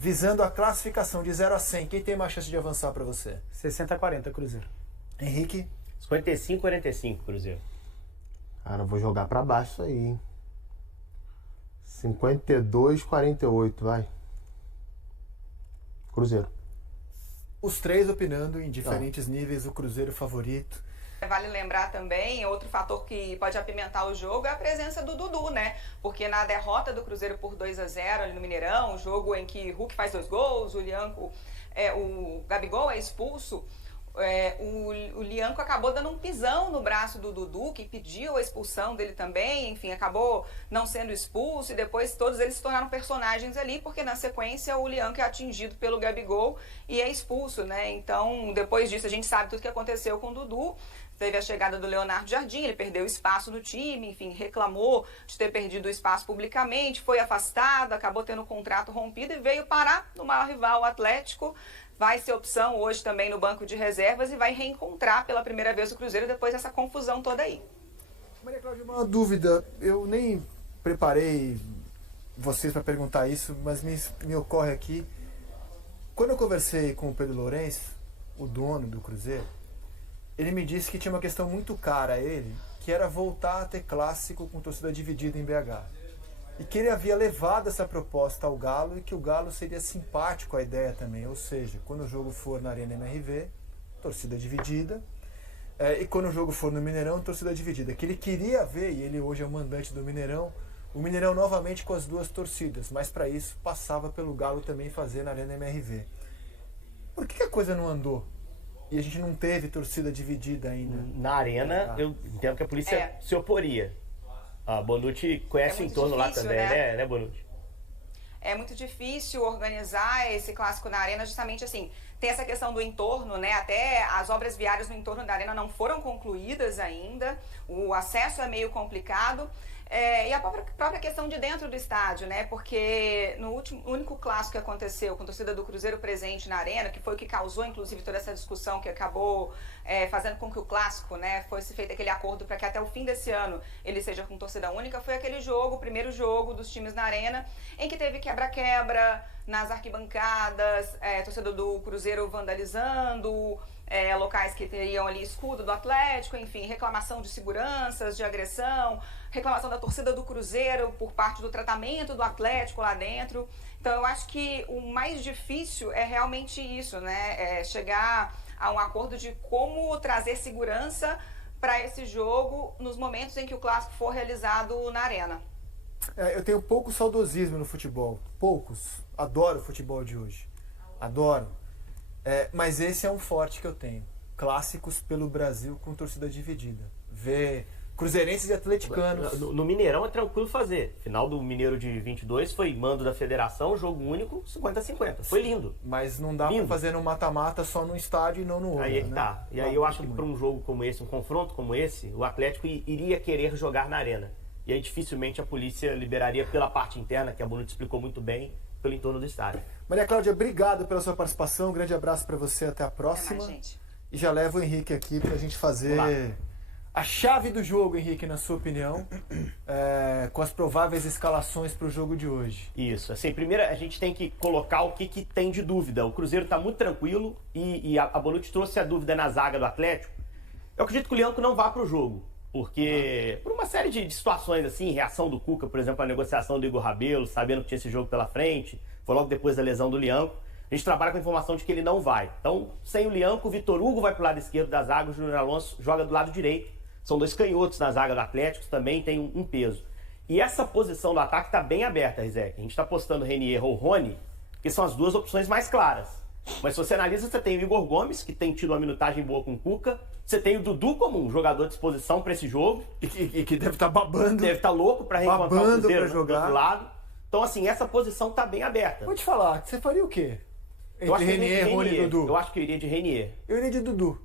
visando a classificação de 0 a 100, quem tem mais chance de avançar para você? 60-40 Cruzeiro. Henrique? 55-45 Cruzeiro. Cara, eu vou jogar pra baixo isso aí, hein? 52-48, vai. Cruzeiro. Os três opinando em diferentes níveis, o Cruzeiro favorito. Vale lembrar também, outro fator que pode apimentar o jogo é a presença do Dudu, né? Porque na derrota do Cruzeiro por 2-0 ali no Mineirão, jogo em que Hulk faz 2 gols, o Gabigol é expulso, o Lianco acabou dando um pisão no braço do Dudu, que pediu a expulsão dele também, enfim, acabou não sendo expulso, e depois todos eles se tornaram personagens ali, porque na sequência o Lianco é atingido pelo Gabigol e é expulso, né? Então, depois disso, a gente sabe tudo o que aconteceu com o Dudu. Teve a chegada do Leonardo Jardim, ele perdeu espaço no time, enfim, reclamou de ter perdido o espaço publicamente, foi afastado, acabou tendo o contrato rompido e veio parar no maior rival, o Atlético. Vai ser opção hoje também no banco de reservas e vai reencontrar pela primeira vez o Cruzeiro depois dessa confusão toda aí. Maria Cláudia, uma dúvida, eu nem preparei vocês para perguntar isso, mas me ocorre aqui. Quando eu conversei com o Pedro Lourenço, o dono do Cruzeiro, ele me disse que tinha uma questão muito cara a ele, que era voltar a ter clássico com torcida dividida em BH. E que ele havia levado essa proposta ao Galo e que o Galo seria simpático à ideia também. Ou seja, quando o jogo for na Arena MRV, torcida dividida. E quando o jogo for no Mineirão, torcida dividida. Que ele queria ver, e ele hoje é o mandante do Mineirão, o Mineirão novamente com as duas torcidas. Mas para isso passava pelo Galo também fazer na Arena MRV. Por que a coisa não andou? E a gente não teve torcida dividida ainda. Na Arena, eu entendo que a polícia se oporia. A Bonucci conhece o entorno lá também, né, Bonucci? É muito difícil organizar esse clássico na Arena, justamente assim, tem essa questão do entorno, né? Até as obras viárias no entorno da Arena não foram concluídas ainda, o acesso é meio complicado. E a própria questão de dentro do estádio, né? Porque no único clássico que aconteceu com a torcida do Cruzeiro presente na Arena, que foi o que causou, inclusive, toda essa discussão que acabou fazendo com que o clássico, né, fosse feito aquele acordo para que até o fim desse ano ele seja com torcida única, foi aquele jogo, o primeiro jogo dos times na Arena, em que teve quebra-quebra nas arquibancadas, torcida do Cruzeiro vandalizando, locais que teriam ali escudo do Atlético, enfim, reclamação de seguranças, de agressão, reclamação da torcida do Cruzeiro por parte do tratamento do Atlético lá dentro. Então eu acho que o mais difícil é realmente isso, né? Chegar a um acordo de como trazer segurança para esse jogo nos momentos em que o clássico for realizado na Arena. Eu tenho pouco saudosismo no futebol, poucos. Adoro o futebol de hoje, adoro. Mas esse é um forte que eu tenho. Clássicos pelo Brasil com torcida dividida. Ver cruzeirenses e atleticanos. No Mineirão é tranquilo fazer. Final do Mineiro de 22 foi mando da federação, jogo único, 50-50. Foi lindo. Mas não dá pra fazer no mata-mata só no estádio e não no outro. Aí é que né? tá. E aí eu acho que para um jogo como esse, um confronto como esse, o Atlético iria querer jogar na Arena. E aí dificilmente a polícia liberaria pela parte interna, que a Bonucci explicou muito bem, pelo entorno do estádio. Maria Cláudia, obrigado pela sua participação. Um grande abraço para você. Até a próxima. Até mais, gente. E já levo o Henrique aqui pra gente fazer a chave do jogo, Henrique, na sua opinião, com as prováveis escalações para o jogo de hoje. Isso. Assim, primeiro a gente tem que colocar o que tem de dúvida. O Cruzeiro está muito tranquilo e a Bonucci trouxe a dúvida na zaga do Atlético. Eu acredito que o Lianco não vá para o jogo, porque por uma série de situações, assim, reação do Cuca, por exemplo, a negociação do Igor Rabelo, sabendo que tinha esse jogo pela frente, foi logo depois da lesão do Lianco. A gente trabalha com a informação de que ele não vai. Então, sem o Lianco, o Vitor Hugo vai para o lado esquerdo da zaga, o Júnior Alonso joga do lado direito. São dois canhotos na zaga do Atlético, também tem um peso. E essa posição do ataque está bem aberta, Rizek. A gente está postando Renier ou Rony, que são as duas opções mais claras. Mas se você analisa, você tem o Igor Gomes, que tem tido uma minutagem boa com o Cuca. Você tem o Dudu como um jogador de disposição para esse jogo. E que deve estar babando. Deve estar louco para reencontrar o Cruzeiro pra jogar. do outro lado. Então, assim, essa posição está bem aberta. Vou te falar, você faria o quê? Eu acho que Renier, Rony e Dudu? Eu acho que eu iria de Renier. Eu iria de Dudu.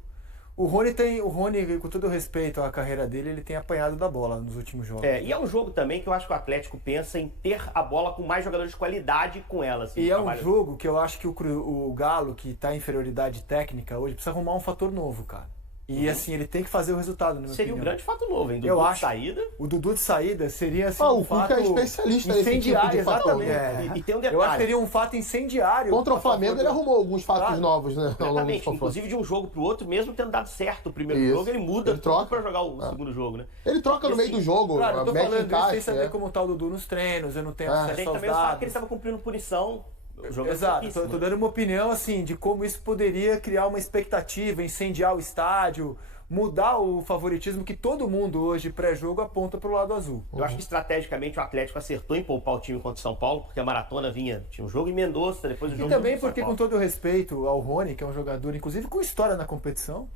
O Rony, com todo respeito à carreira dele, ele tem apanhado da bola nos últimos jogos. E é um jogo também que eu acho que o Atlético pensa em ter a bola com mais jogadores de qualidade com ela. Assim, e é um jogo que eu acho que o Galo, que está em inferioridade técnica hoje, precisa arrumar um fator novo, cara. E assim, ele tem que fazer o resultado, na minha Seria um opinião. grande fato novo, hein? Eu Dudu de acho. saída. O Dudu de saída seria assim, o um Cuca fato é especialista nesse tipo incendiário, de fator. exatamente. E tem um Eu acho que detalhe. seria um fato incendiário. Contra o a favor Flamengo do- ele arrumou alguns fatos Claro. novos, né? Ao longo dos Exatamente. confrontos. Inclusive de um jogo pro outro, mesmo tendo dado certo o primeiro Isso. jogo, ele muda Ele tudo troca. pra jogar o segundo jogo, né? Ele troca no E meio assim, do jogo, Claro, eu tô mete falando em isso sem caixa. saber como tá o Dudu nos treinos, eu não tenho A acesso gente aos também não sabe que ele dados. estava cumprindo punição. Jogando Exato, pouquíssimo. tô dando uma opinião assim de como isso poderia criar uma expectativa, incendiar o estádio, mudar o favoritismo que todo mundo hoje pré-jogo aponta pro lado azul. Eu acho que estrategicamente o Atlético acertou em poupar o time contra o São Paulo, porque a maratona tinha um jogo em Mendoza, depois o E jogo também contra o São porque, com Paulo. todo o respeito ao Rony, que é um jogador, inclusive, com história na competição,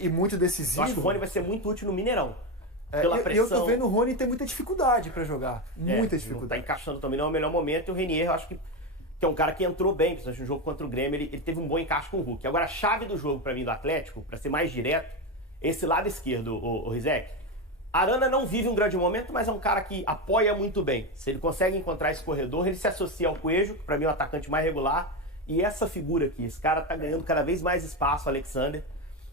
e muito decisivo. Eu acho que o Rony vai ser muito útil no Mineirão. É, Pela e eu pressão. tô vendo o Rony ter muita dificuldade pra jogar. Muita Não tá dificuldade. encaixando também, não é o melhor momento. E o Renier, eu acho que é um cara que entrou bem, principalmente no jogo contra o Grêmio, ele teve um bom encaixe com o Hulk. Agora, a chave do jogo pra mim do Atlético, pra ser mais direto, é esse lado esquerdo, o Rizek. Arana não vive um grande momento, mas é um cara que apoia muito bem. Se ele consegue encontrar esse corredor, ele se associa ao Coelho, que pra mim é o atacante mais regular. E essa figura aqui, esse cara tá ganhando cada vez mais espaço, o Alexander.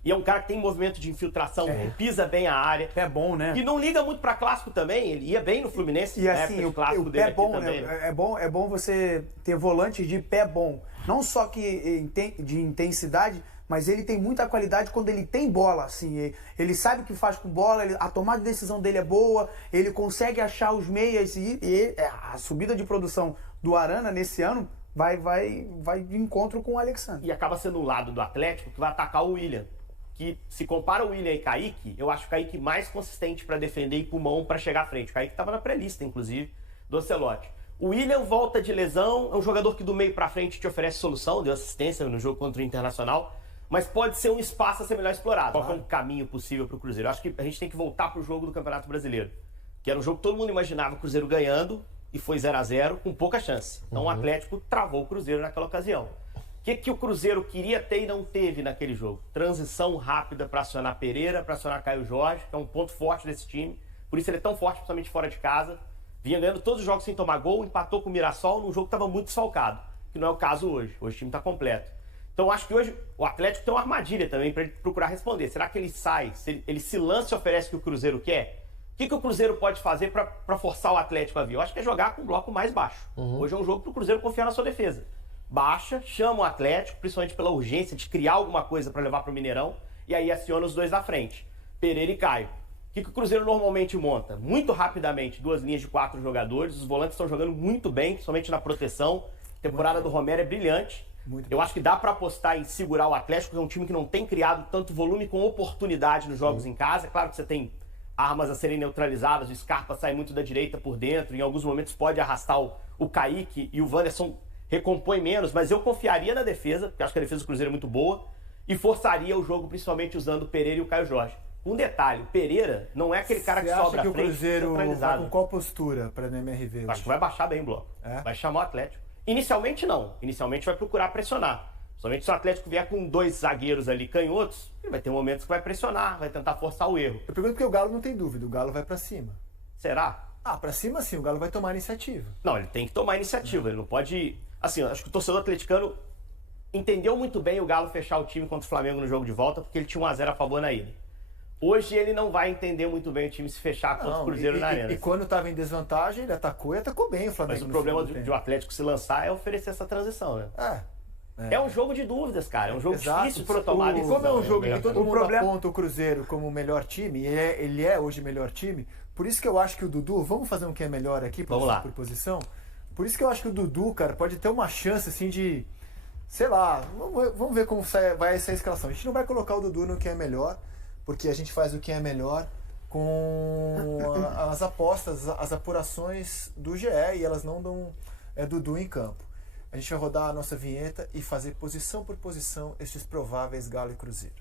E é um cara que tem movimento de infiltração, pisa bem a área. É bom, né? E não liga muito pra clássico também, ele ia bem no Fluminense. E na assim, época de o clássico pé dele aqui bom, também, né? É bom você ter volantes de pé bom. Não só que de intensidade, mas ele tem muita qualidade quando ele tem bola, assim. Ele sabe o que faz com bola, a tomada de decisão dele é boa, ele consegue achar os meias e a subida de produção do Arana nesse ano vai de encontro com o Alexandre. E acaba sendo um lado do Atlético que vai atacar o William. Que se compara o William e Kaique, eu acho o Kaique mais consistente pra defender e pulmão pra chegar à frente. O Kaique tava na pré-lista, inclusive, do Ancelotti. O William volta de lesão, é um jogador que do meio pra frente te oferece solução, deu assistência no jogo contra o Internacional, mas pode ser um espaço a ser melhor explorado. Qual é um caminho possível pro Cruzeiro? Eu acho que a gente tem que voltar pro jogo do Campeonato Brasileiro, que era um jogo que todo mundo imaginava o Cruzeiro ganhando e foi 0-0 com pouca chance. Então o Atlético travou o Cruzeiro naquela ocasião. O que o Cruzeiro queria ter e não teve naquele jogo? Transição rápida para acionar Pereira, para acionar Caio Jorge, que é um ponto forte desse time. Por isso ele é tão forte, principalmente fora de casa. Vinha ganhando todos os jogos sem tomar gol, empatou com o Mirassol num jogo que estava muito desfalcado, que não é o caso hoje. Hoje o time está completo. Então acho que hoje o Atlético tem uma armadilha também para ele procurar responder. Será que ele sai, ele se lança e oferece o que o Cruzeiro quer? O que o Cruzeiro pode fazer para forçar o Atlético a vir? Eu acho que é jogar com um bloco mais baixo. Hoje é um jogo para o Cruzeiro confiar na sua defesa. Baixa, chama o Atlético, principalmente pela urgência de criar alguma coisa para levar para o Mineirão, e aí aciona os dois da frente, Pereira e Caio. O que o Cruzeiro normalmente monta? Muito rapidamente, 2 linhas de 4 jogadores, os volantes estão jogando muito bem, principalmente na proteção. A temporada do Romero é brilhante. Eu acho que dá para apostar em segurar o Atlético, que é um time que não tem criado tanto volume com oportunidade nos jogos em casa. É claro que você tem armas a serem neutralizadas, o Scarpa sai muito da direita por dentro, em alguns momentos pode arrastar o Kaique e o Wanderson recompõe menos, mas eu confiaria na defesa, porque acho que a defesa do Cruzeiro é muito boa, e forçaria o jogo principalmente usando o Pereira e o Caio Jorge. Um detalhe, o Pereira não é aquele cara que sobra Você acha que à o frente Cruzeiro vai centralizado. com qual postura para a MRV? Acho que vai baixar bem o bloco. É? Vai chamar o Atlético. Inicialmente não. Inicialmente vai procurar pressionar. Somente se o Atlético vier com 2 zagueiros ali canhotos, ele vai ter momentos que vai pressionar, vai tentar forçar o erro. Eu pergunto porque o Galo não tem dúvida, o Galo vai para cima. Será? Pra cima sim, o Galo vai tomar iniciativa. Não, ele tem que tomar iniciativa, ele não pode... Assim, acho que o torcedor atleticano entendeu muito bem o Galo fechar o time contra o Flamengo no jogo de volta, porque ele tinha 1-0 a favor na ida. Hoje ele não vai entender muito bem o time se fechar contra o Cruzeiro na Arena. E quando estava em desvantagem, ele atacou e atacou bem o Flamengo. Mas o problema de o Atlético se lançar é oferecer essa transição, né? É. É um jogo de dúvidas, cara. É um jogo difícil para tomar E como é um jogo em que todo mundo problema- aponta o Cruzeiro como o melhor time, e ele é hoje o melhor time, por isso que eu acho que o Dudu, vamos fazer um que é melhor aqui, Vamos lá. por posição? Por isso que eu acho que o Dudu, cara, pode ter uma chance assim de, sei lá, vamos ver como vai essa escalação. A gente não vai colocar o Dudu no que é melhor, porque a gente faz o que é melhor com as apostas, as apurações do GE, e elas não dão Dudu em campo. A gente vai rodar a nossa vinheta e fazer posição por posição estes prováveis Galo e Cruzeiro.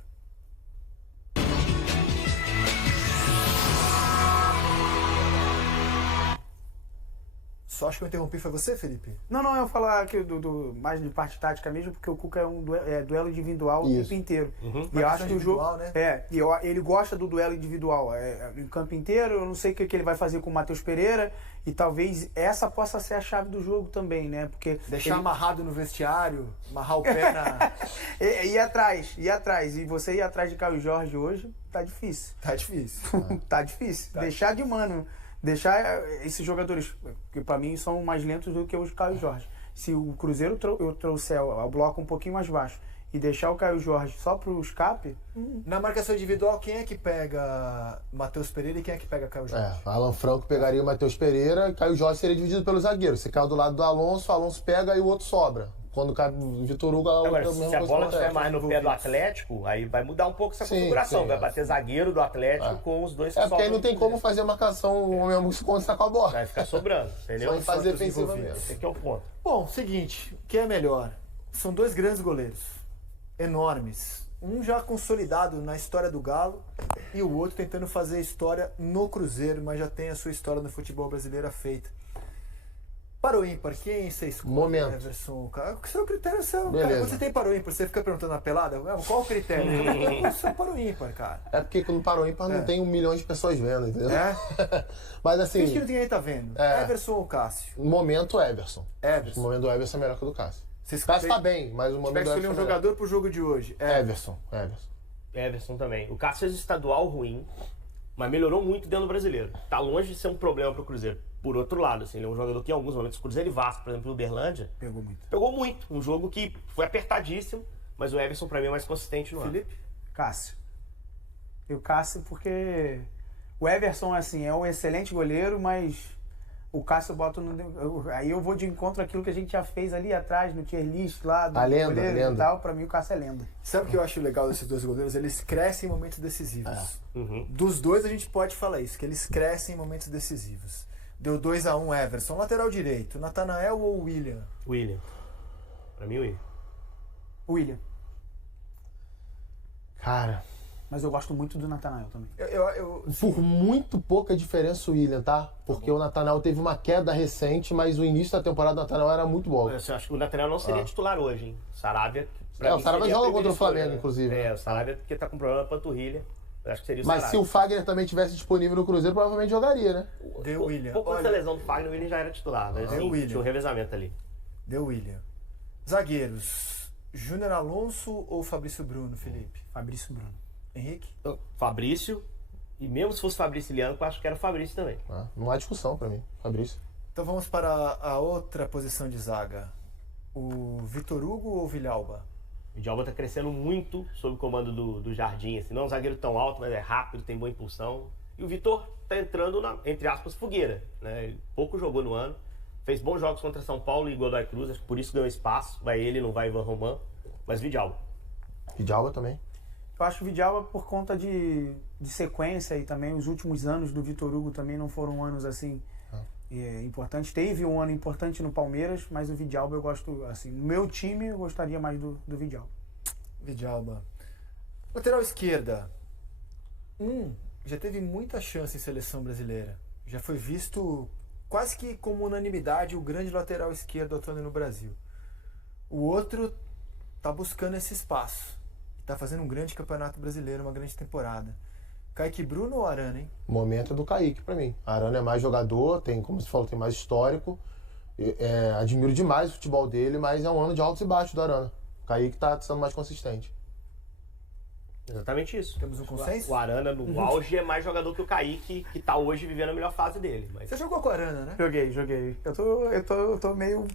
Só acho que eu interrompi, foi você, Felipe? Não, eu ia falar aqui mais de parte tática mesmo, porque o Cuca é duelo individual o tempo inteiro. E eu acho que o jogo. Né? Ele gosta do duelo individual. Em campo inteiro, eu não sei o que ele vai fazer com o Matheus Pereira, e talvez essa possa ser a chave do jogo também, né? Porque deixar amarrado no vestiário, amarrar o pé na. ir atrás. E você ir atrás de Caio Jorge hoje, tá difícil. Tá difícil. Tá difícil. Deixar de mano. Deixar esses jogadores, que pra mim são mais lentos do que os Caio Jorge. Se o Cruzeiro eu trouxer o bloco um pouquinho mais baixo e deixar o Caio Jorge só pro escape... Na marcação individual, quem é que pega Matheus Pereira e quem é que pega Caio Jorge? Alan Franco pegaria o Matheus Pereira e Caio Jorge seria dividido pelo zagueiro. Se caiu do lado do Alonso, o Alonso pega e o outro sobra. Quando cai o Vitor Hugo... Agora, se a bola estiver mais no pé do Atlético, aí vai mudar um pouco essa configuração. Vai bater zagueiro do Atlético com os dois que porque aí não tem como fazer a marcação mesmo quando está com a bola. Vai ficar sobrando, entendeu? Só em fazer defensiva mesmo. Esse aqui é o ponto. Bom, seguinte, o que é melhor? São dois grandes goleiros, enormes. Um já consolidado na história do Galo e o outro tentando fazer história no Cruzeiro, mas já tem a sua história no futebol brasileiro feita. Para o ímpar, quem você escolhe? Momento. Everson, cara, o seu critério é seu. Beleza. Cara, você tem para o ímpar, você fica perguntando na pelada, qual o critério? Eu sou para o ímpar, cara. É porque quando para o ímpar não tem 1 milhão de pessoas vendo, entendeu? Mas assim... Finge que ninguém tá vendo. Everson ou Cássio? No momento, Everson. Everson. O momento do Everson é melhor que o do Cássio. Você Cássio tá bem, mas o momento do escolher Everson um jogador pro jogo de hoje. Everson. Everson também. O Cássio fez estadual ruim, mas melhorou muito dentro do brasileiro. Tá longe de ser um problema pro Cruzeiro. Por outro lado, assim, ele é um jogador que em alguns momentos, Cruzeiro e Vasco, por exemplo, no Uberlândia, pegou muito. Um jogo que foi apertadíssimo, mas o Everson pra mim é mais consistente no ano. Felipe? Cássio. E o Cássio porque o Everson, assim, é um excelente goleiro, mas o Cássio bota no... Aí eu vou de encontro àquilo que a gente já fez ali atrás, no tier list lá, do lenda. e tal. Pra mim o Cássio é lenda. Sabe o que eu acho legal desses dois goleiros? Eles crescem em momentos decisivos. Dos dois a gente pode falar isso, que eles crescem em momentos decisivos. Deu 2-1 Everson, lateral direito, Natanael ou William? William. Pra mim, William. Cara... Mas eu gosto muito do Natanael também. Por muito pouca diferença o William, tá? Porque o Natanael teve uma queda recente, mas o início da temporada do Natanael era muito bom. Eu acho que o Natanael não seria titular hoje, hein? Saravia... o Saravia joga contra o Flamengo, inclusive. O Saravia porque tá com problema na panturrilha. Eu acho que seria o Mas Saravia. se o Fagner também estivesse disponível no Cruzeiro, provavelmente jogaria, né? Deu William. Pouco antes da lesão do Fagner, o William já era titular. Né? Deu William. Tinha um revezamento ali. Deu William. Zagueiros, Júnior Alonso ou Fabrício Bruno, Felipe? Fabrício Bruno. Henrique? Fabrício. E mesmo se fosse Fabrício e Liano, eu acho que era o Fabrício também. Não há discussão pra mim, Fabrício. Então vamos para a outra posição de zaga. O Vitor Hugo ou Villalba? O Djalma tá crescendo muito sob o comando do Jardim. Assim, não é um zagueiro tão alto, mas é rápido, tem boa impulsão. E o Vitor tá entrando na, entre aspas, fogueira. Né? Ele pouco jogou no ano. Fez bons jogos contra São Paulo e Godoy Cruz, acho que por isso ganhou espaço. Vai ele, não vai Ivan Roman. Mas Vidalba. Vidalba também. Eu acho que o Vidalba, por conta de sequência e também os últimos anos do Vitor Hugo também não foram anos assim importantes. Teve um ano importante no Palmeiras, mas o Vidalba eu gosto, assim, no meu time eu gostaria mais do Vidalba. Vidalba. Lateral esquerda. Já teve muita chance em seleção brasileira. Já foi visto quase que como unanimidade o grande lateral esquerdo atuando no Brasil. O outro tá buscando esse espaço. Tá fazendo um grande campeonato brasileiro, uma grande temporada. Kaique Bruno ou Arana, hein? O momento é do Kaique pra mim. Arana é mais jogador, tem, como você falou, tem mais histórico. Admiro demais o futebol dele, mas é um ano de altos e baixos do Arana. O Kaique tá sendo mais consistente. Exatamente isso. Temos um consenso? O Arana no auge é mais jogador que o Kaique, que tá hoje vivendo a melhor fase dele. Mas... Você jogou com o Arana, né? Joguei. Eu tô meio...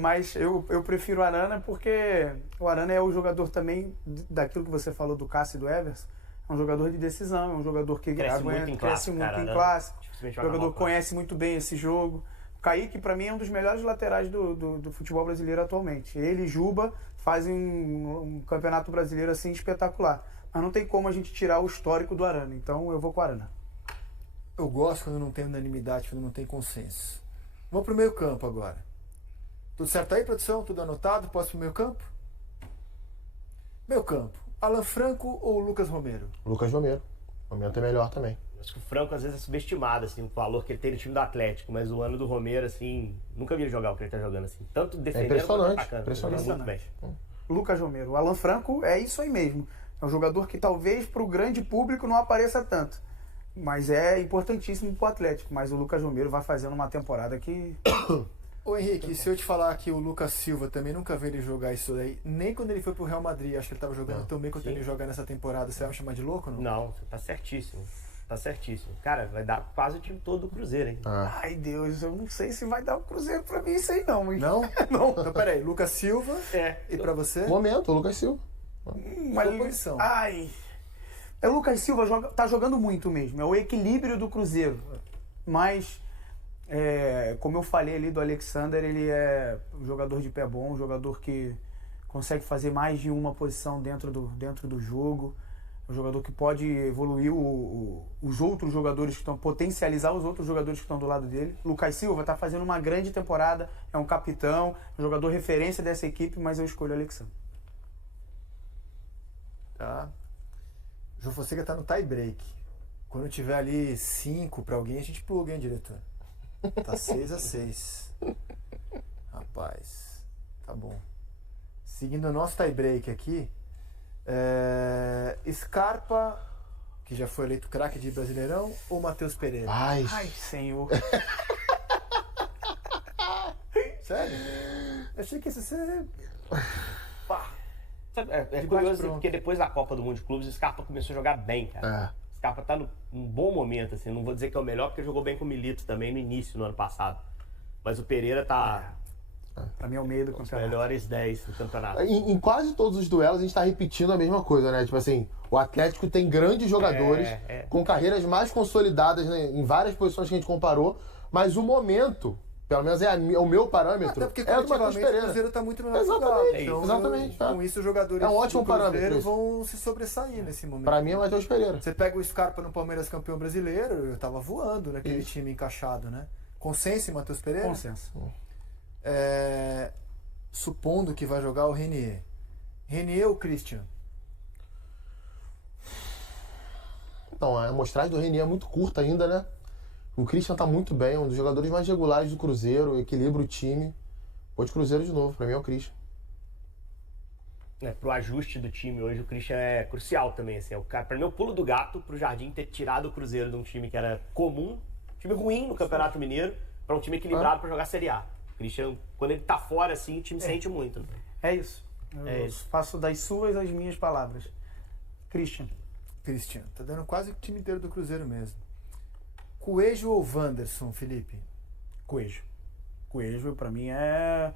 Mas eu prefiro o Arana porque o Arana é o jogador também daquilo que você falou do Cássio e do Everson. É um jogador de decisão, é um jogador que cresce muito em clássico. O jogador conhece muito bem esse jogo. O Kaique, para mim, é um dos melhores laterais do futebol brasileiro atualmente. Ele e Juba fazem um campeonato brasileiro assim espetacular. Mas não tem como a gente tirar o histórico do Arana. Então eu vou com o Arana. Eu gosto quando não tem unanimidade, quando não tem consenso. Vamos pro meio campo agora. Tudo certo aí, produção? Tudo anotado? Posso pro meio campo? Meio campo. Alan Franco ou Lucas Romero? Lucas Romero. O momento é melhor também. Acho que o Franco às vezes é subestimado, assim, o valor que ele tem no time do Atlético, mas o ano do Romero, assim, nunca vi ele jogar o que ele tá jogando, assim. Tanto defendendo quanto impressionante, atacando. impressionante. Muito bem. Lucas Romero. O Alan Franco é isso aí mesmo. É um jogador que talvez para o grande público não apareça tanto. Mas é importantíssimo para o Atlético. Mas o Lucas Romero vai fazendo uma temporada que... Ô Henrique, se eu te falar que o Lucas Silva também nunca vi ele jogar isso daí, nem quando ele foi pro Real Madrid, acho que ele tava jogando tão bem quanto ele jogar nessa temporada, você vai me chamar de louco, não? Não, você tá certíssimo. Tá certíssimo. Cara, vai dar quase o time todo do Cruzeiro, hein? Ai, Deus, eu não sei se vai dar o Cruzeiro para mim isso aí não, hein? Não? Não. Então peraí, Lucas Silva, É. e pra você? Momento, o Lucas Silva. Mas, Sua posição. ai... O Lucas Silva tá jogando muito mesmo. É o equilíbrio do Cruzeiro. Mas... como eu falei ali do Alexander, ele é um jogador de pé bom, um jogador que consegue fazer mais de uma posição dentro do jogo, um jogador que pode evoluir os outros jogadores que estão, potencializar os outros jogadores que estão do lado dele. Lucas Silva está fazendo uma grande temporada, é um capitão, um jogador referência dessa equipe, mas eu escolho o Alexander. Tá. João Fonseca tá no tie break. Quando tiver ali 5 pra alguém, a gente pluga, hein, diretor? Tá 6-6. Rapaz, tá bom. Seguindo o nosso tie break aqui, Scarpa, que já foi eleito craque de Brasileirão, ou Matheus Pereira? Ai, Ai, senhor. Sério? Eu achei que esse ser. Pá. É De curioso, bate-pronto. porque depois da Copa do Mundo de Clubes, o Scarpa começou a jogar bem, cara. O Scarpa tá num bom momento, assim. Não vou dizer que é o melhor, porque jogou bem com o Milito também no início, no ano passado. Mas o Pereira tá Pra mim é o meio do os campeonato. melhores 10 do campeonato. Em quase todos os duelos a gente tá repetindo a mesma coisa, né? Tipo assim, o Atlético tem grandes jogadores com carreiras mais consolidadas, né, em várias posições que a gente comparou, mas o momento, pelo menos é o meu parâmetro, Até porque é do Matheus coletivamente o Pereira. Cruzeiro tá muito melhor Exatamente, jogado. Então, exatamente, com isso, os jogadores É um ótimo do Cruzeiro parâmetro isso. vão se sobressair nesse momento. Pra mim é o Matheus Pereira. Você pega o Scarpa no Palmeiras campeão brasileiro, eu tava voando naquele time encaixado, né? Consenso em Matheus Pereira? Consenso. Supondo que vai jogar o Renier. Renier ou Christian? Então, a amostragem do Renier é muito curta ainda, né? O Christian tá muito bem, um dos jogadores mais regulares do Cruzeiro, equilibra o time. Vou de Cruzeiro de novo, pra mim é o Christian. Pro ajuste do time hoje, o Christian é crucial também, assim. É o cara, pra mim, é o pulo do gato pro Jardim ter tirado o Cruzeiro de um time que era comum, time ruim no Campeonato Mineiro, pra um time equilibrado pra jogar Série A. O Christian, quando ele tá fora, assim, o time sente muito. Né? É isso. Eu isso. faço das suas as minhas palavras. Christian. Christian. Tá dando quase o time inteiro do Cruzeiro mesmo. Coelho ou Wanderson, Felipe? Coelho. Coelho, pra mim, é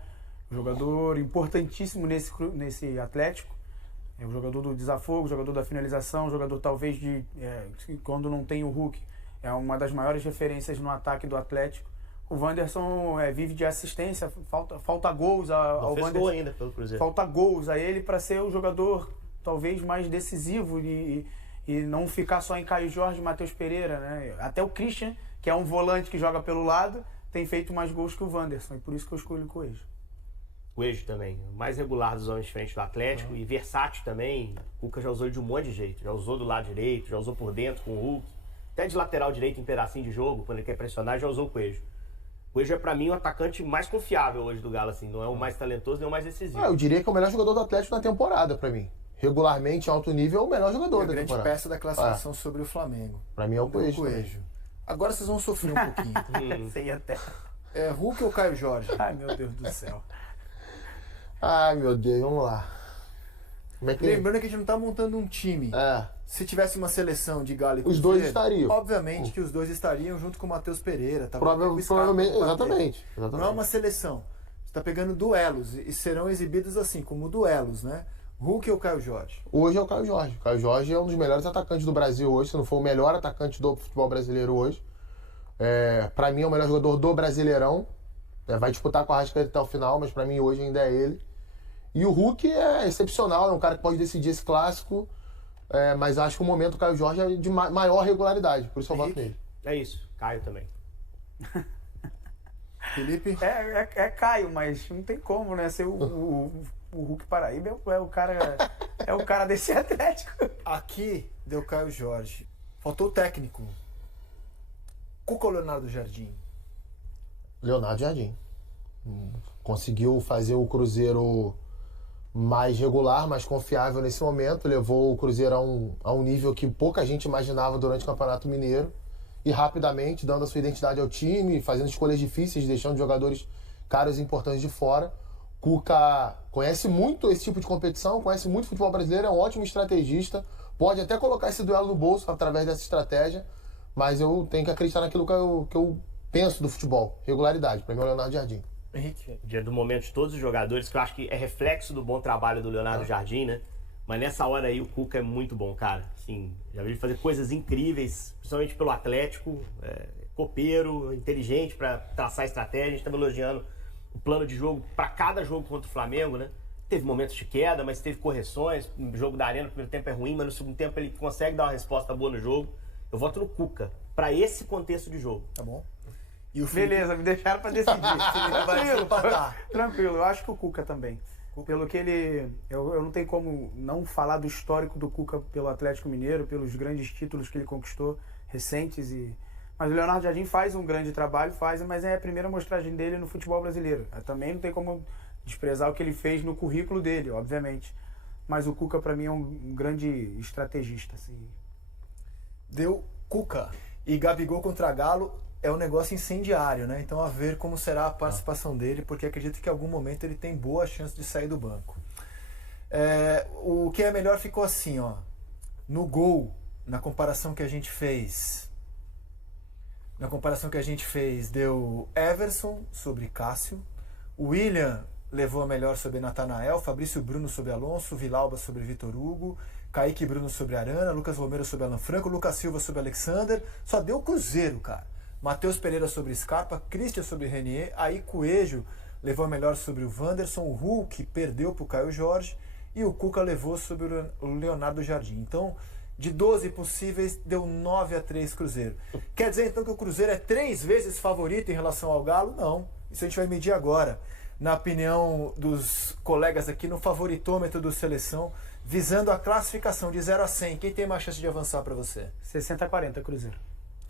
um jogador importantíssimo nesse Atlético. É um jogador do desafogo, jogador da finalização, jogador talvez quando não tem o Hulk, é uma das maiores referências no ataque do Atlético. O Wanderson vive de assistência, falta gols ao Não fez Wanderson. gol ainda pelo Cruzeiro. Falta gols a ele para ser o jogador talvez mais decisivo e não ficar só em Caio Jorge e Matheus Pereira, né? Até o Christian, que é um volante que joga pelo lado, tem feito mais gols que o Wanderson, e por isso que eu escolho o Coelho. Coelho também, o mais regular dos homens de frente do Atlético e versátil também. O Cuca já usou ele de um monte de jeito. Já usou do lado direito, já usou por dentro com o Hulk. Até de lateral direito em pedacinho de jogo, quando ele quer pressionar, já usou o Coelho. O Coelho é pra mim o atacante mais confiável hoje do Galo, assim. Não é o mais talentoso nem o mais decisivo. Eu diria que é o melhor jogador do Atlético na temporada, pra mim. Regularmente, em alto nível, é o melhor jogador A da grande temporada. peça da classificação sobre o Flamengo. Pra mim é o Coelho. Coelho. Agora vocês vão sofrer um pouquinho. Sei até. Hulk ou Caio Jorge? Ai, meu Deus do céu. Ai, meu Deus, vamos lá. Como é que Lembrando que a gente não tá montando um time. Se tivesse uma seleção de Galo e Os Cruzeiro, dois estariam. Obviamente que os dois estariam junto com o Matheus Pereira. Tá? Provavelmente, exatamente. Não é uma seleção. Você tá pegando duelos e serão exibidos assim, como duelos, né? Hulk ou Caio Jorge? Hoje é o Caio Jorge. O Caio Jorge é um dos melhores atacantes do Brasil hoje, se não for o melhor atacante do futebol brasileiro hoje. Pra mim é o melhor jogador do Brasileirão. Vai disputar com a Arrascaeta até o final, mas pra mim hoje ainda é ele. E o Hulk é excepcional, é um cara que pode decidir esse clássico, mas acho que o momento do Caio Jorge é de maior regularidade, por isso eu voto nele. É isso, Caio também. Felipe? É Caio, mas não tem como, né? Ser o Hulk Paraíba é o cara desse Atlético. Aqui deu Caio Jorge. Faltou o técnico. Cuca ou Leonardo Jardim? Leonardo Jardim. Conseguiu fazer o Cruzeiro mais regular, mais confiável nesse momento, levou o Cruzeiro a um nível que pouca gente imaginava durante o Campeonato Mineiro e rapidamente dando a sua identidade ao time, fazendo escolhas difíceis, deixando jogadores caros e importantes de fora. Cuca conhece muito esse tipo de competição, conhece muito o futebol brasileiro, é um ótimo estrategista, pode até colocar esse duelo no bolso através dessa estratégia, mas eu tenho que acreditar naquilo que eu penso do futebol, regularidade. Para mim é o Leonardo Jardim. Henrique. Diante do momento de todos os jogadores, que eu acho que é reflexo do bom trabalho do Leonardo Jardim, né? Mas nessa hora aí o Cuca é muito bom, cara. Assim, já vi ele fazer coisas incríveis, principalmente pelo Atlético, copeiro, inteligente para traçar estratégia. A gente estava elogiando o plano de jogo para cada jogo contra o Flamengo, né? Teve momentos de queda, mas teve correções. O jogo da Arena, no primeiro tempo é ruim, mas no segundo tempo ele consegue dar uma resposta boa no jogo. Eu voto no Cuca, para esse contexto de jogo. Tá bom. E o Felipe? Beleza, me deixaram pra decidir. Vai desempatar. Tranquilo, eu acho que o Cuca também. Pelo que ele... Eu não tenho como não falar do histórico do Cuca pelo Atlético Mineiro, pelos grandes títulos que ele conquistou recentes. Mas o Leonardo Jardim faz um grande trabalho, mas é a primeira amostragem dele no futebol brasileiro. Também não tem como desprezar o que ele fez no currículo dele, obviamente. Mas o Cuca, pra mim, é um grande estrategista. Assim. Deu Cuca. E Gabigol contra Galo é um negócio incendiário, né? Então a ver como será a participação dele, porque acredito que em algum momento ele tem boa chance de sair do banco. O que é melhor ficou assim, ó. No gol, na comparação que a gente fez, deu Everson sobre Cássio, William levou a melhor sobre Natanael, Fabrício Bruno sobre Alonso, Vilauba sobre Vitor Hugo, Kaique Bruno sobre Arana, Lucas Romero sobre Alan Franco, Lucas Silva sobre Alexander. Só deu Cruzeiro, cara. Matheus Pereira sobre Scarpa, Christian sobre Renier, aí Coelho levou a melhor sobre o Wanderson, o Hulk perdeu para o Caio Jorge e o Cuca levou sobre o Leonardo Jardim. Então, de 12 possíveis, deu 9-3 Cruzeiro. Quer dizer então que o Cruzeiro é 3 vezes favorito em relação ao Galo? Não. Isso a gente vai medir agora. Na opinião dos colegas aqui, no favoritômetro do Seleção, visando a classificação de 0 a 100. Quem tem mais chance de avançar para você? 60-40 Cruzeiro.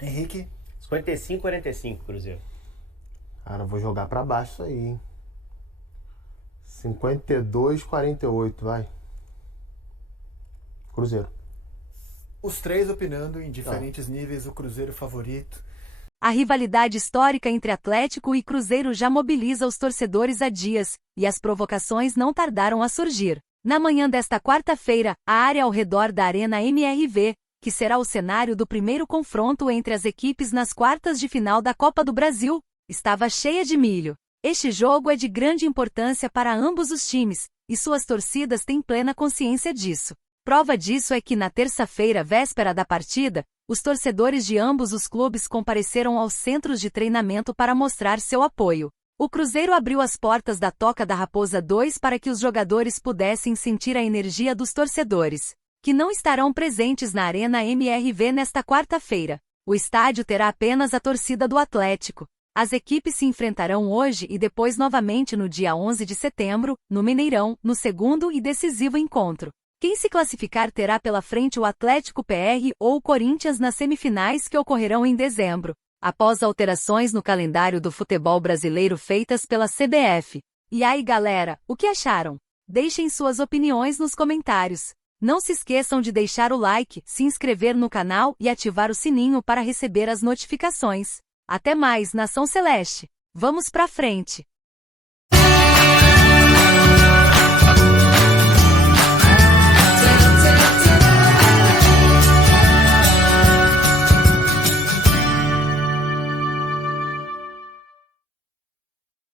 Henrique? 55-45 Cruzeiro. Cara, eu vou jogar pra baixo isso aí, hein? 52-48, vai. Cruzeiro. Os três opinando em diferentes níveis, o Cruzeiro favorito. A rivalidade histórica entre Atlético e Cruzeiro já mobiliza os torcedores há dias, e as provocações não tardaram a surgir. Na manhã desta quarta-feira, a área ao redor da Arena MRV, que será o cenário do primeiro confronto entre as equipes nas quartas de final da Copa do Brasil, estava cheia de milho. Este jogo é de grande importância para ambos os times, e suas torcidas têm plena consciência disso. Prova disso é que na terça-feira, véspera da partida, os torcedores de ambos os clubes compareceram aos centros de treinamento para mostrar seu apoio. O Cruzeiro abriu as portas da Toca da Raposa 2 para que os jogadores pudessem sentir a energia dos torcedores, que não estarão presentes na Arena MRV nesta quarta-feira. O estádio terá apenas a torcida do Atlético. As equipes se enfrentarão hoje e depois novamente no dia 11 de setembro, no Mineirão, no segundo e decisivo encontro. Quem se classificar terá pela frente o Atlético PR ou o Corinthians nas semifinais que ocorrerão em dezembro, após alterações no calendário do futebol brasileiro feitas pela CBF. E aí, galera, o que acharam? Deixem suas opiniões nos comentários. Não se esqueçam de deixar o like, se inscrever no canal e ativar o sininho para receber as notificações. Até mais, Nação Celeste! Vamos pra frente!